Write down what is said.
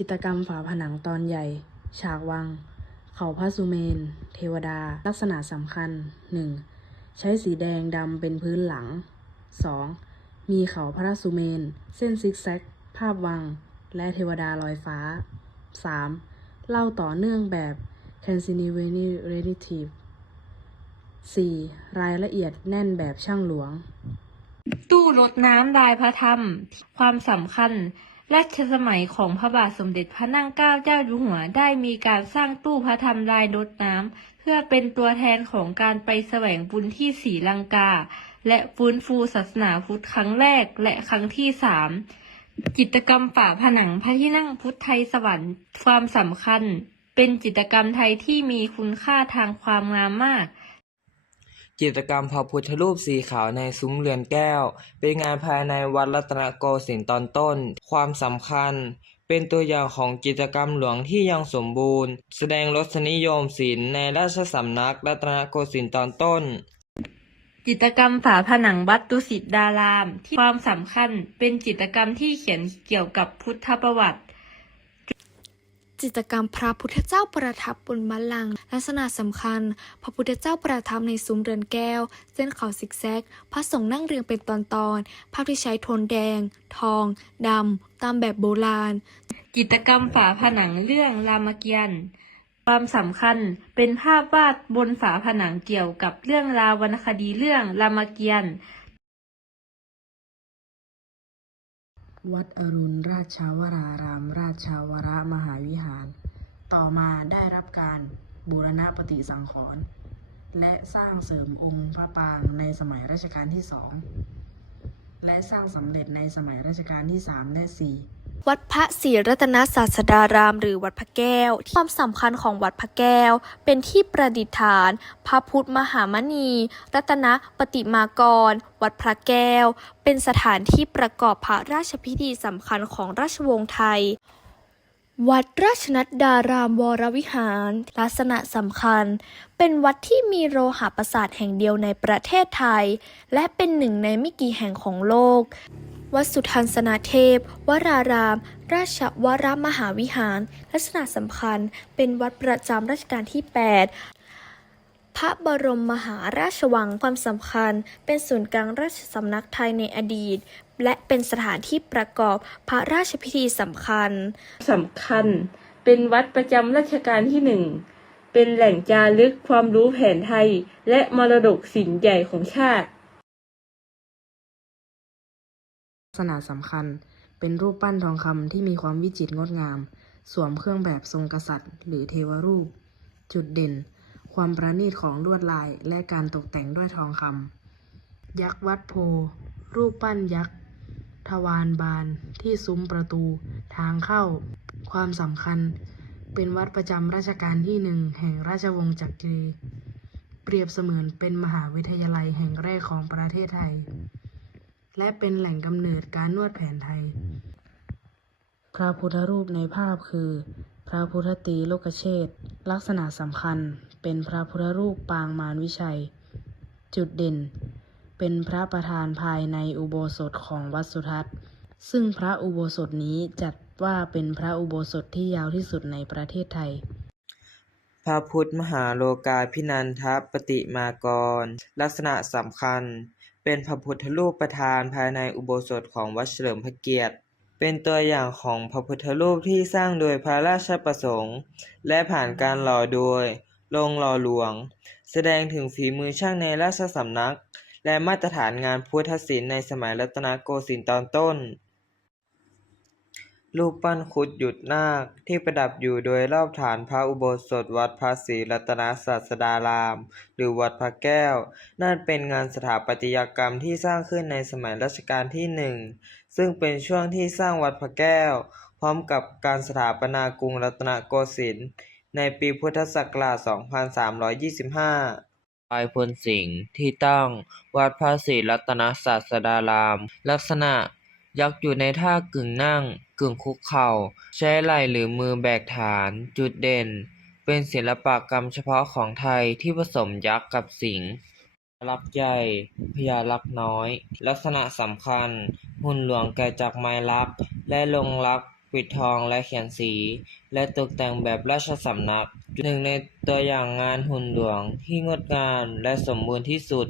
จิตรกรรมฝาผนังตอนใหญ่ ฉากวัง เขาพระสุเมน เทวดา ลักษณะสำคัญ 1. ใช้สีแดงดำเป็นพื้นหลัง 2. มีเขาพระสุเมน เส้นซิกแซก ภาพวัง และเทวดาลอยฟ้า 3. เล่าต่อเนื่องแบบ continuity relative 4. รายละเอียดแน่นแบบช่างหลวง ตู้รดน้ำลายพระธรรม ความสำคัญ รัชสมัยของพระบาทสมเด็จพระนั่งเกล้าเจ้าอยู่หัวได้มีการสร้างตู้พระธรรมลายรดน้ำเพื่อเป็นตัวแทนของการไปแสวงบุญที่ศรีลังกา และฟื้นฟูศาสนาพุทธครั้งแรกและครั้งที่สามจิตรกรรมฝาผนังพระที่นั่งพุทธไทยสวรรค์ความสำคัญ เป็นจิตรกรรมไทยที่มีคุณค่าทางความงามมาก จิตรกรรมพระพุทธรูปสีขาวในซุ้มเรือนแก้ว เป็นงานภายในวัดรัตนโกสินทร์ตอนต้น ความสำคัญ เป็นตัวอย่างของจิตรกรรมหลวงที่ยังสมบูรณ์ แสดงรสนิยมศิลป์ในราชสำนักรัตนโกสินทร์ตอนต้น จิตรกรรมฝาผนังวัดดุสิตดาราม ที่ความสำคัญเป็นจิตรกรรมที่เขียนเกี่ยวกับพุทธประวัติ จิตรกรรมพระพุทธเจ้าประทับบนบัลลังก์ลักษณะสำคัญ พระพุทธเจ้าประทับในซุ้มเรือนแก้ว เส้นเขาซิกแซก พระสงฆ์นั่งเรียงเป็นตอนๆ ภาพที่ใช้โทนแดง ทอง ดำ ตามแบบโบราณจิตกรรมฝาผนังเรื่องรามเกียรติ์ความสำคัญเป็นภาพวาดบนฝาผนังเกี่ยวกับเรื่องราววรรณคดีเรื่องรามเกียรติ์ วัดอรุณราชาวราราม ราชาวรมหาวิหาร ต่อมาได้รับการบูรณะปฏิสังขรณ์และสร้างเสริมองค์พระปรางในสมัยรัชกาลที่สองและสร้างสำเร็จในสมัยรัชกาลที่สามและสี่ วัดพระศรีรัตนศาสดาราม หรือวัดพระแก้ว ความสำคัญของวัดพระแก้ว เป็นที่ประดิษฐาน พระพุทธมหามณี รัตนปฏิมากร วัดพระแก้ว เป็นสถานที่ประกอบพระราชพิธีสำคัญของราชวงศ์ไทยวัดราชนัดดารามวรวิหาร ลักษณะสำคัญ เป็นวัดที่มีโลหะประสาทแห่งเดียวในประเทศไทย และเป็นหนึ่งในไม่กี่แห่งของโลก วัดสุทัศนาเทพ วราราม ราชวรมหาวิหาร ลักษณะสำคัญเป็นวัดประจำรัชกาลที่ 8พระบรมมหาราชวังความสำคัญ เป็นศูนย์กลางราชสำนักไทยในอดีต และเป็นสถานที่ประกอบพระราชพิธีสำคัญสำคัญ เป็นวัดประจำรัชกาลที่หนึ่ง เป็นแหล่งจารึกความรู้แผนไทย และมรดกศิลป์ใหญ่ของชาติ ษณะสำคัญ เป็นรูปปั้นทองคำที่มีความวิจิตรงดงาม สวมเครื่องแบบทรงกษัตริย์ หรือเทวรูป จุดเด่น ความประณีตของลวดลายและการตกแต่งด้วยทองคำยักษ์วัดโพ รูปปั้นยักษ์ทวารบานที่ซุ้มประตูทางเข้า ความสำคัญ เป็นวัดประจำราชการที่หนึ่งแห่งราชวงศ์จักรี เปรียบเสมือนเป็นมหาวิทยาลัยแห่งแรกของประเทศไทย และเป็นแหล่งกำเนิดการนวดแผนไทย พระพุทธรูปในภาพคือ พระพุทธตรีโลกเชษฐ์ลักษณะสำคัญเป็นพระพุทธรูปปางมารวิชัย จุดเด่น เป็นพระประธานภายในอุโบสถของวัดสุทัศน์ ซึ่งพระอุโบสถนี้จัดว่าเป็นพระอุโบสถที่ยาวที่สุดในประเทศไทย พระพุทธมหาโลกาภินันทปฏิมากร ลักษณะสำคัญ เป็นพระพุทธรูปประธานภายในอุโบสถของวัดเฉลิมพระเกียรติ เป็นตัวอย่างของพระพุทธรูปที่สร้างโดยพระราชประสงค์ และผ่านการหล่อโดยโรงหล่อหลวง แสดงถึงฝีมือช่างในราชสำนัก และมาตรฐานงานพุทธศิลป์ในสมัยรัตนโกสินทร์ตอนต้น รูปปั้นครุฑหยุดนาคที่ประดับอยู่โดยรอบฐานพระอุโบสถวัดพระศรีรัตนศาสดาราม หรือวัดพระแก้ว นั่นเป็นงานสถาปัตยกรรมที่สร้างขึ้นในสมัยรัชกาลที่หนึ่งซึ่งเป็นช่วงที่สร้างวัดพระแก้ว พร้อมกับการสถาปนากรุงรัตนโกสินทร์ในปีพุทธศักราช 2325ปลายพลสิงห์ที่ตั้งวัดพระศรีรัตนศาสดาราม ลักษณะยักษ์อยู่ในท่ากึ่งนั่ง กึ่งคุกเข่า ใช้ไหล่หรือมือแบกฐาน จุดเด่น เป็นศิลปกรรมเฉพาะของไทยที่ผสมยักษ์กับสิงห์ลักษ์ใหญ่พญาลักษ์น้อย ลักษณะสำคัญ หุ่นหลวงแกะจากไม้ลักษ์และลงลักษ์ปิดทองและเขียนสี และตกแต่งแบบราชสำนัก หนึ่งในตัวอย่างงานหุ่นหลวงที่งดงามและสมบูรณ์ที่สุด